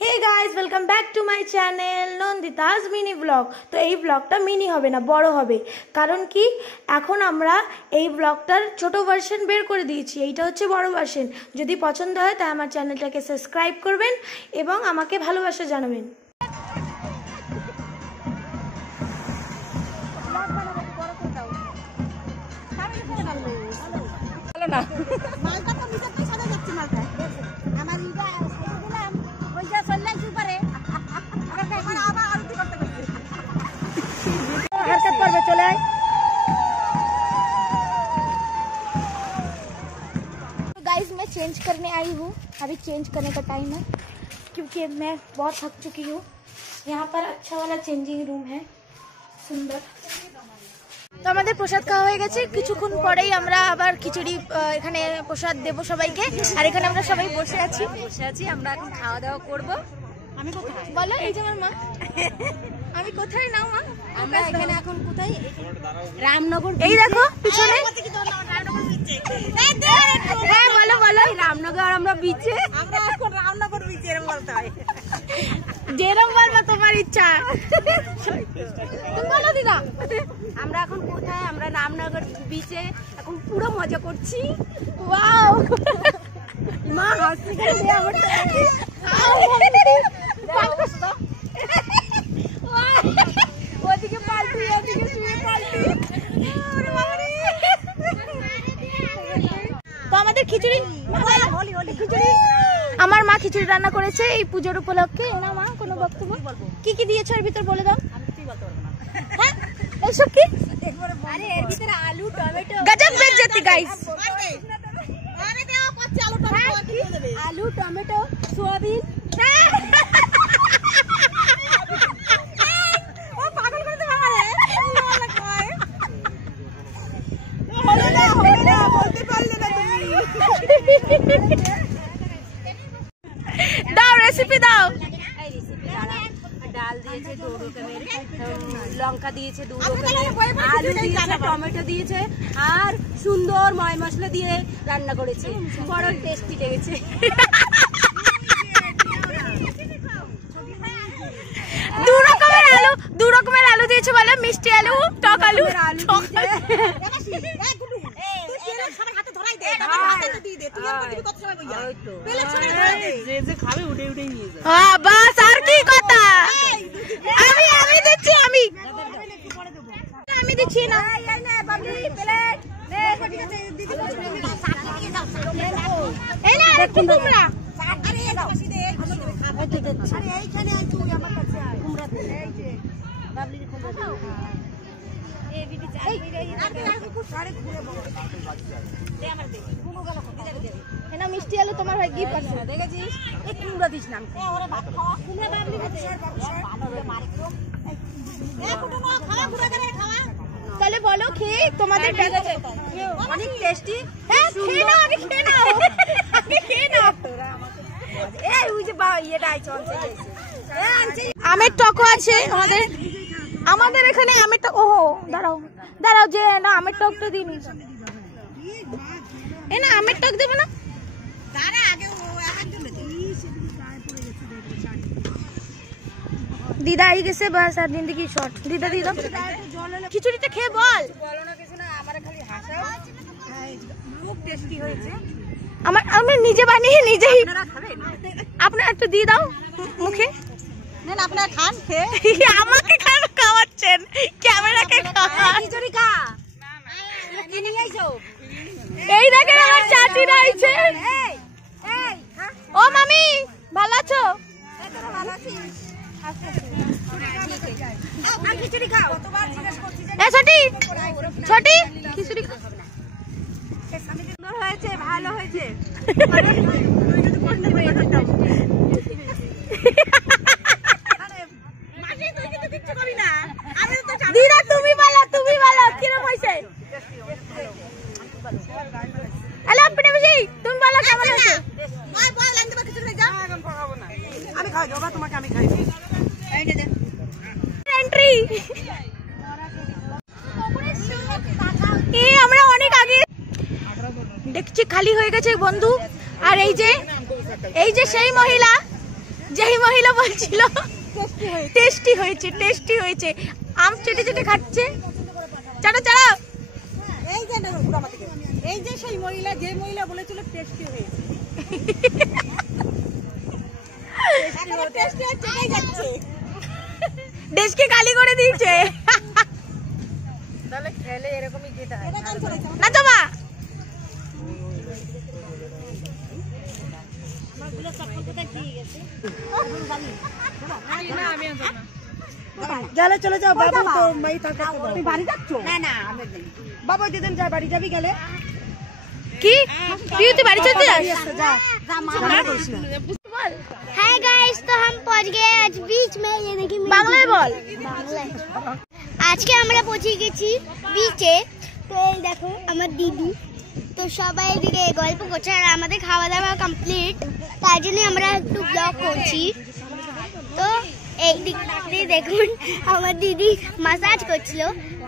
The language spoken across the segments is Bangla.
Hey guys welcome back to my channel Nandita's mini vlog. तो এই ব্লগটা মিনি হবে না, বড় হবে। কারণ কি এখন আমরা এই ব্লগটার ছোট ভার্সন বের করে দিয়েছি, এইটা হচ্ছে বড় ভার্সন। যদি পছন্দ হয় তাহলে আমার চ্যানেলটাকে সাবস্ক্রাইব করবেন এবং আমাকে ভালোবাসা জানাবেন। না মালটা তো নিচে পয়সা দিয়ে যাচ্ছে মালটা আমার ইটা দিলাম পয়সা চললাই সুপারে আবার আরতি করতে করতে हरकत करबे चले आए। तो गाइस मैं चेंज करने आई हूँ, अभी चेंज करने का टाइम है क्योंकि मैं बहुत थक चुकी हूँ। यहाँ पर अच्छा वाला चेंजिंग रूम है, सुंदर। তো আমাদের প্রসাদ খাওয়া হয়ে গেছে, কিছুক্ষণ পরেই আমরা আবার খিচুড়ি এখানে প্রসাদ দেব সবাইকে। আর এখানে আমরা সবাই বসে আছি আমরা এখন খাওয়া দাওয়া করব। আমি কোথায় বলো? এই যে আমার মা। আমি কোথায় নাও মা? আমরা এখানে এখন কোথায়? রামনগর। এই দেখো পিছনে। হ্যাঁ বলো বলো। রামনগর আমরা বিচে, আমরা এখন রামনগর বিচে এরকম বলতে হয়। যেরকম বলবা তোমার ইচ্ছা। তুমি বলো দিদা। আমরা এখন কোথায়? আমরা রামনগর বিচে এখন পুরো মজা করছি। ওয়াও মা হাসি করে দে আমার সাথে। ওদিকে পাল্টি ওদিকে শুয়ে পাল্টি। ওরে বাবা রে। তো আমাদের খিচুড়ি হলি হলি খিচুড়ি আমার মা খিচুড়ি রান্না করেছে এই পূজোর উপলক্ষে। না মা কোনো বক্তব্য? কি কি দিয়েছো এর ভিতর বলে দাও। আমি তুই বলতে পারবো না। হ্যাঁ এইসব কি? আরে এর ভিতরে আলু টমেটো গজব বেজ্জতি গাইস। আরে দেও পাঁচ আলু টমেটো কি দেবে? আলু টমেটো সোয়াবিন। ও পাগল করে দে বাবা রে। ওলা কয় হলো না বলতে পারলে না তুমি। দাও রেসিপি দাও। এই রেসিপি ডাল দিয়েছে 2 রকমের, লঙ্কা দিয়েছে 2 রকমের, আলু দিয়েছে, টমেটো দিয়েছে আর সুন্দর ময় মশলা দিয়ে রান্না করেছে। বড় টেস্টি লেগেছে। দু রকমের আলু দিয়েছে বলে, মিষ্টি আলু, টক আলু। বাস আর কি কথা? আমি দিচ্ছি, আমি দিচ্ছি না। এই না একটু কুমড়া। মিষ্টি আলু তোমার ভাই গিফট আছে, দেখেছিস? এই কুমড়া দিস না। কুমড়া বাবলি তাহলে বলো খেয়ে তোমাদের অনেক টেস্টি। হ্যাঁ খেয়ে নাও, আগে খেয়ে নাও, আগে খেয়ে নাও। এই ওই যে ইয়েটা আইছে আমের টকও আছে আমাদের এখানে। আমের টক, ওহো দাঁড়াও দাঁড়াও, যে না আমের টকটা দিইনি। এ না আমের টক দেবো না। দিদা আই গেছে, বাস আর জিন্দেগি শর্ট। দিদা দিদা খিচুড়িটা খেয়ে বল। খুব টেস্টি হয়েছে। আমি নিজে বানিয়ে নিজেই। আপনারা একটু দিয়ে দাও মুখে। নেন আপনারা খান, খেয়ে আমাকে খাওয়াচ্ছেন, ক্যামেরাকে খাওয়ান। খিচুড়ি খা। কি নিয়ে আইছো? এই দেখেন আমার চাচিরা আইছে। ও মামি ভালো আছো? ভালো আছিস? খিচুড়ি খাও। কতবার জিজ্ঞেস করছি যে ছোটি ছোটি খিচুড়ি সুন্দর হয়েছে, ভালো হয়েছে। দিদা তুমি বলো কিরম হয়েছে? হ্যালো আপনি বেশি তুমি বলো কেমন হয়েছে? আমি খাই দেবো তোমাকে, আমি খাই দেবো। এন্ট্রি আমরা অনেক আগে দেখছি খালি হয়ে গেছে বন্ধু। আর এই যে সেই মহিলা যেই মহিলা বলছিল টেস্টি হয়েছে, টেস্টি হয়েছে, আম চেটে চেটে খাচ্ছে। চাটো চাটো। এই যে সেই মহিলা, যে মহিলা বলেছিল টেস্টি হয়েছে, দেশকে গালি করে দিয়েছে। তাহলে খেলে এরকমই খেতে হয় না তো মা। গেলে চলে যাও বাবু, তো মাই থাকতে তুমি বাড়ি যাচ্ছ? না না আমি বাবু যেদিন যা বাড়ি যাবি গেলে কি তুই তো বাড়ি চলতে যাস? যা যা মা বলিস না। हाय गाइस, तो हम पहुंच गए आज बीच में। ये देखिए বাংলায় বল। আজকে আমরা পৌঁছে গেছি বিচে। তো এই দেখো আমার দিদি, তো সবাই এদিকে গল্প করছে আর আমাদের খাওয়া দাওয়া কমপ্লিট, তাই জন্য আমরা একটু ব্লগ করছি। তো এই দিক দিয়ে দেখুন আমার দিদি মাসাজ করছিল,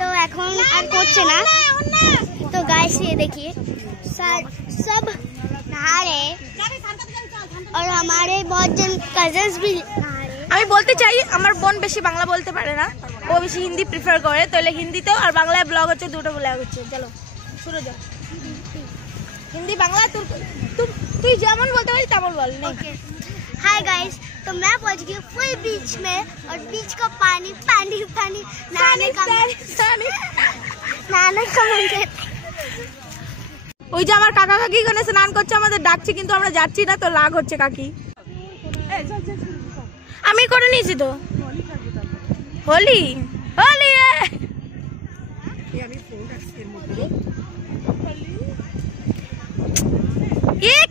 তো এখন আর করছে না। तो गाइस ये देखिए सब नहा रहे और हमारे बहुत जन कजन्स भी नहा रहे। আমি বলতে চাই আমার বোন বেশি বাংলা বলতে পারে না, ও বেশি হিন্দি প্রিফার করে, তাহলে হিন্দিতেও আর বাংলায় ব্লগ হচ্ছে, দুটো ব্লগ হচ্ছে। চলো শুরু যা। হিন্দি বাংলা তুই যেমন বলতে পারিস তেমন বল। हाय गाइस, तो मैं पहुंच गई फुल बीच में और बीच का पानी पानी पानी नहाने का मन ওই যে আমার কাকা কাকি ওখানে স্নান করছে, আমাদের ডাকছে কিন্তু আমরা যাচ্ছি না, তো রাগ হচ্ছে কাকি। আমি করে নিয়েছি তো হোলি হোলি।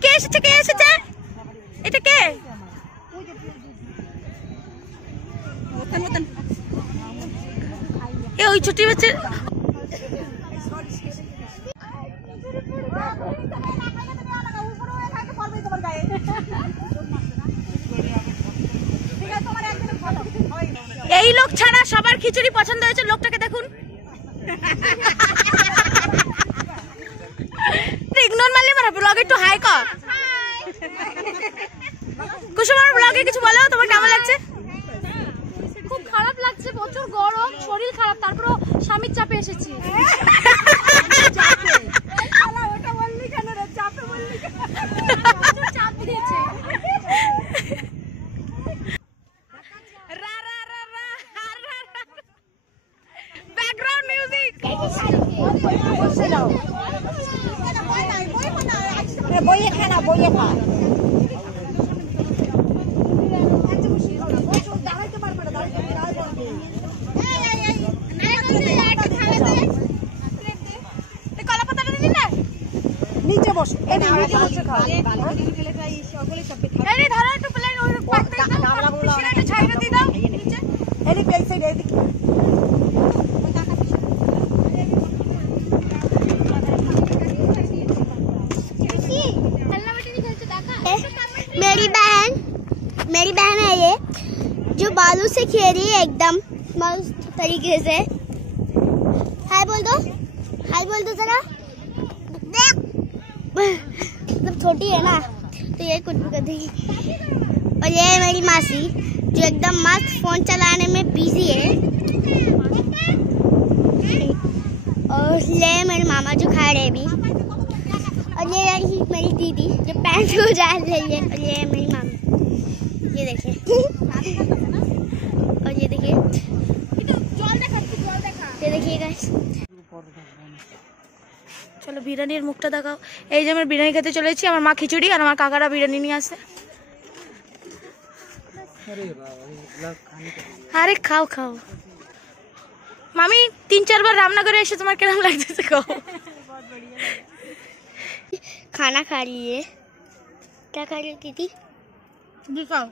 কে এসেছে, কে এসেছে, এটা কে? ওই ছোটি বাচ্চা। এই লোক ছাড়া সবার খিচুড়ি পছন্দ হয়েছে, লোকটাকে দেখুন। ইগনোর মারলে মারা, ব্লগে একটু হাই কর। কুসুম আমার ব্লগে কিছু বলো, তোমার কেমন লাগছে? খুব খারাপ লাগছে, প্রচুর গরম, শরীর খারাপ, তারপর স্বামীর চাপে এসেছি। চাপ দিয়েছে। Background music. বইয়ে খা না, বইয়ে খা। নিচে বসে, নিচে বসে খাও। ধরো একটু প্লেন ছাইড়া দিয়ে দাও নিচে। এদিকে এই সাইড এদিকে। मेरी बहन है ये, जो बालू से खेल रही है एकदम मस्त तरीके से। हाय बोल दो, हाय बोल दो जरा। मतलब छोटी है ना, तो ये कुछ भी कर देगी। और ये है मेरी मासी, जो एकदम मस्त फोन चलाने में बिजी है। और ये मेरे मामा जो खा रहे हैं अभी। और ये रही मेरी दीदी जो पैंट को डाल रही है। और ये मेरी मामी, ये देखिए। और ये देखिए, ये देखिए गाइस। চলো বিরিয়ানির মুখটা দেখাও। এই যে আমরা বিরিয়ানি খেতে চলেছি, আমার মা খিচুড়ি আর আমার কাকারা বিরিয়ানি নিয়ে আসে। আরে খাও খাও। মামি 3-4 বার রান্না করে এসে তোমার কেমন লাগতেছে খাও? खाना खा रही है। क्या खा रही है दीदी? दिखाओ।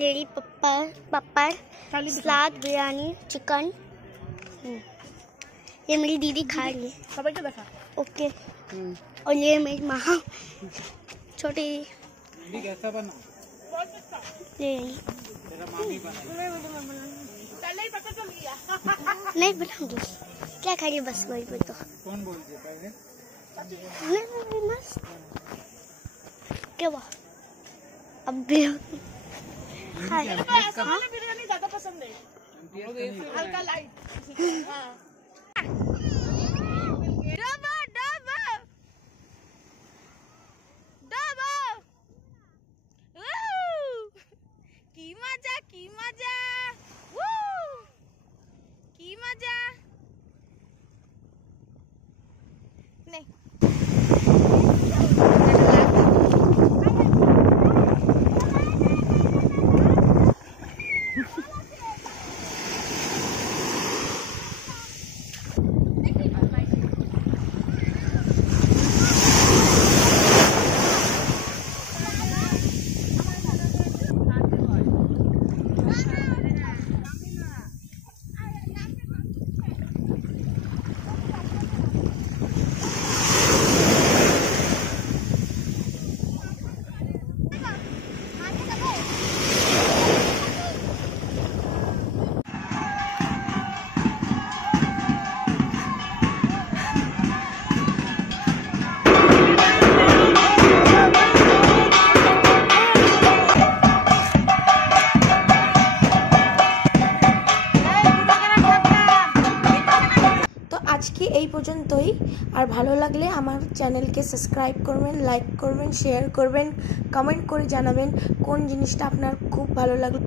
लेडी पप्पा सलाद, बिरयानी, चिकन। ये मेरी दीदी खा रही है। সবাইকে দেখা। ओके। और ये मेरी माँ छोटी नहीं बनाऊंगी। क्या खा रही है बस वही बोल दो। कौन बोलते पहले? मस्त क्या हुआ? अब भी बिरयानी ज्यादा पसंद है, हल्का लाइट। की मजा नहीं। আজকে এই পর্যন্তই। আর ভালো লাগলে আমার চ্যানেলকে সাবস্ক্রাইব করবেন, লাইক করবেন, শেয়ার করবেন, কমেন্ট করে জানাবেন কোন জিনিসটা আপনার খুব ভালো লাগলো।